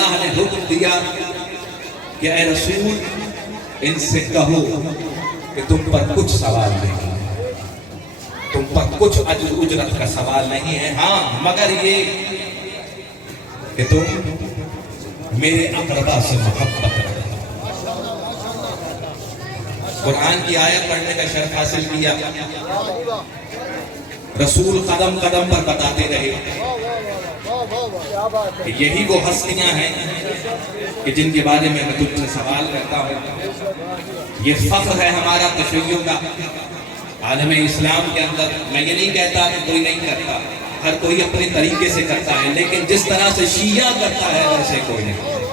اللہ نے حکم دیا کہ اے رسول ان سے کہو کہ تم پر کچھ سوال نہیں ہے، تم پر کچھ اجر اجرت کا سوال نہیں ہے، ہاں مگر یہ کہ تم میرے اقربا سے محبت رکھو۔ قرآن کی آیت پڑھنے کا شرف حاصل کیا، رسول قدم قدم پر بتاتے رہے کہ یہی وہ ہستیاں ہیں کہ جن کے بارے میں تجھ سے سوال کرتا ہوں۔ یہ فخر ہے ہمارا تشیع کا عالم اسلام کے اندر۔ میں یہ نہیں کہتا کہ کوئی نہیں کرتا، ہر کوئی اپنے طریقے سے کرتا ہے، لیکن جس طرح سے شیعہ کرتا ہے ویسے کوئی نہیں۔